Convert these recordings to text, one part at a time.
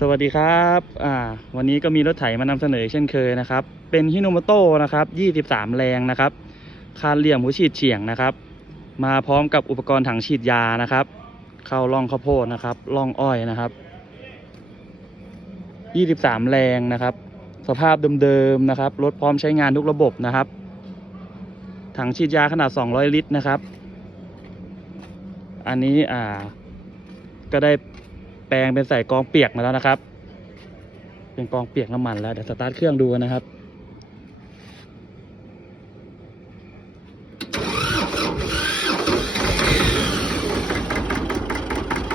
สวัสดีครับอ่าวันนี้ก็มีรถไถมานำเสนอเช่นเคยนะครับ เป็นฮิโนมโตนะครับ23 แรงนะครับ คานเหลี่ยมหัวฉีดเฉียงนะครับ มาพร้อมกับอุปกรณ์ถังฉีดยานะครับ เข้าร่องข้าวโพดนะครับร่องอ้อยนะครับ 23 แรงนะครับ สภาพเดิมๆนะครับ รถพร้อมใช้งานทุกระบบนะครับ ถังฉีดยาขนาด 200 ลิตรนะครับ อันนี้อ่าก็ได้ แปลงเป็นใส่กองเปียกมาแล้วนะครับ เป็นกองเปียกน้ำมันแล้วเดี๋ยวสตาร์ทเครื่องดูนะครับ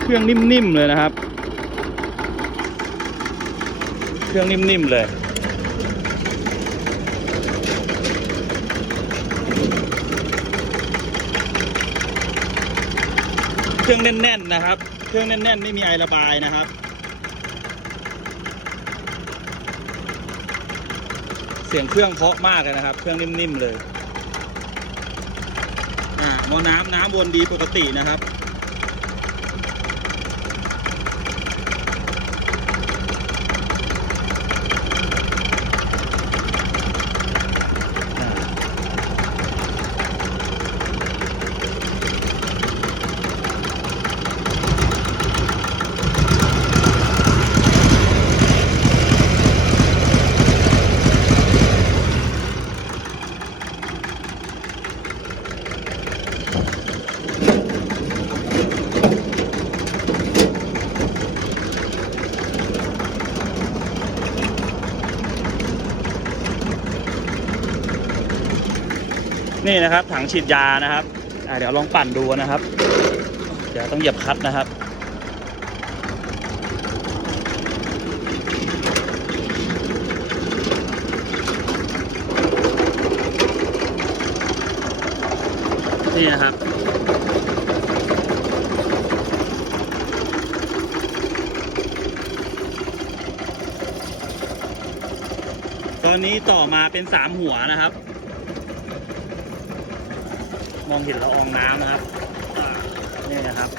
เครื่องนิ่มๆเลยนะครับ เครื่องนิ่มๆเลย รื่องแน่นๆนะครับ เครื่องแน่นๆไม่มีไอระบายนะครับ เสียงเครื่องเพาะมากเลยนะครับ เครื่องนิ่มๆเลย อ่ามอน้ำน้ำวนดีปกตินะครับ นี่นะครับถังฉีดยานะครับเดี๋ยวลองปั่นดูนะครับ เดี๋ยวต้องเหยียบคลัตช์นะครับนี่นะครับ ตอนนี้ต่อมาเป็นสามหัวนะครับ มองเห็นละอองน้ำนะครับนี่นะครับ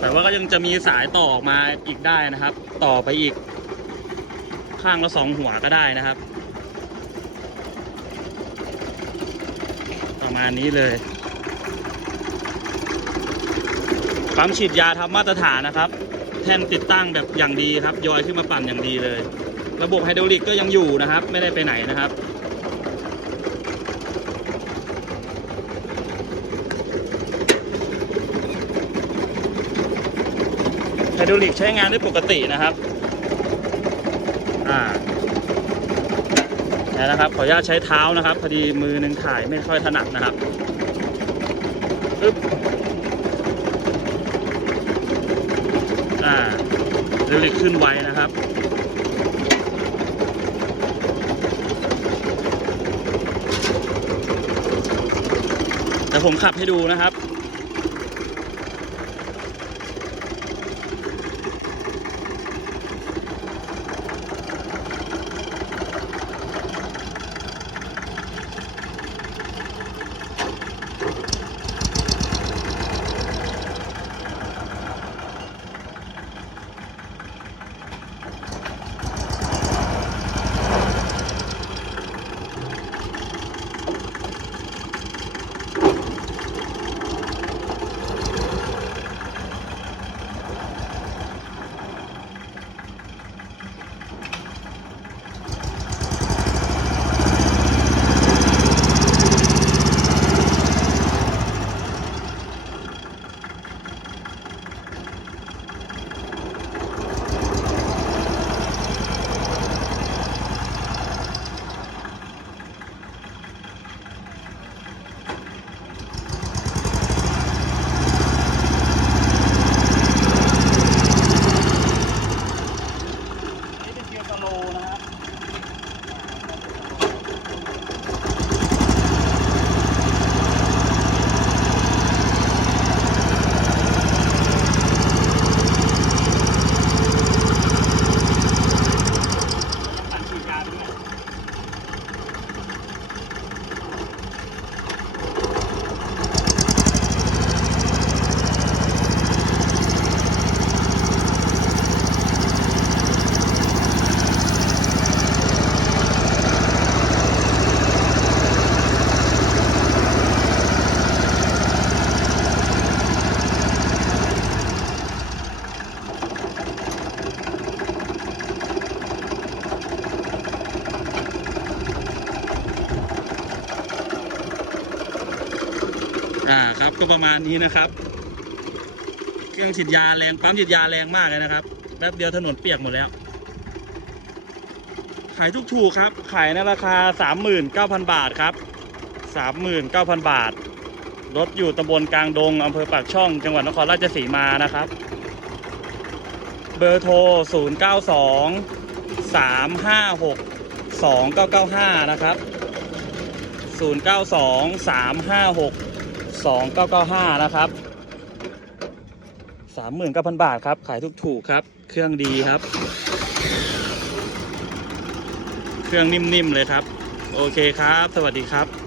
แต่ว่าก็ยังจะมีสายต่อออกมาอีกได้นะครับ ต่อไปอีก ข้างละสองหัวก็ได้นะครับ ประมาณนี้เลยปั๊มฉีดยาทำมาตรฐานนะครับ แท่นติดตั้งแบบอย่างดีครับ ยอยขึ้นมาปั่นอย่างดีเลย ระบบไฮดรอลิกก็ยังอยู่นะครับ ไม่ได้ไปไหนนะครับ ดรอลิกใช้งานได้ปกตินะครับอ่านะครับ ขออนุญาตใช้เท้านะครับพอดีมือหนึ่งถ่ายไม่ค่อยถนัดนะครับอึ๊บอ่าไฮดรอลิกขึ้นไวนะครับเดี๋ยวผมขับให้ดูนะครับ อ่าครับก็ประมาณนี้นะครับ เครื่องฉีดยาแรงปั๊มฉีดยาแรงมากเลยนะครับแป๊บเดียวถนนเปียกหมดแล้ว ขายถูกครับ ขายในราคา 39,000 บาทครับ 39,000 บาท รถอยู่ตำบลกลางดงอำเภอปากช่อง จังหวัดนครราชสีมานะครับ เบอร์โทร 092 356 2995 นะครับ 092 356 2995 นะครับ 39,000 บาทครับ ขายถูกๆครับ เครื่องดีครับ เครื่องนิ่มๆเลยครับ โอเคครับ สวัสดีครับ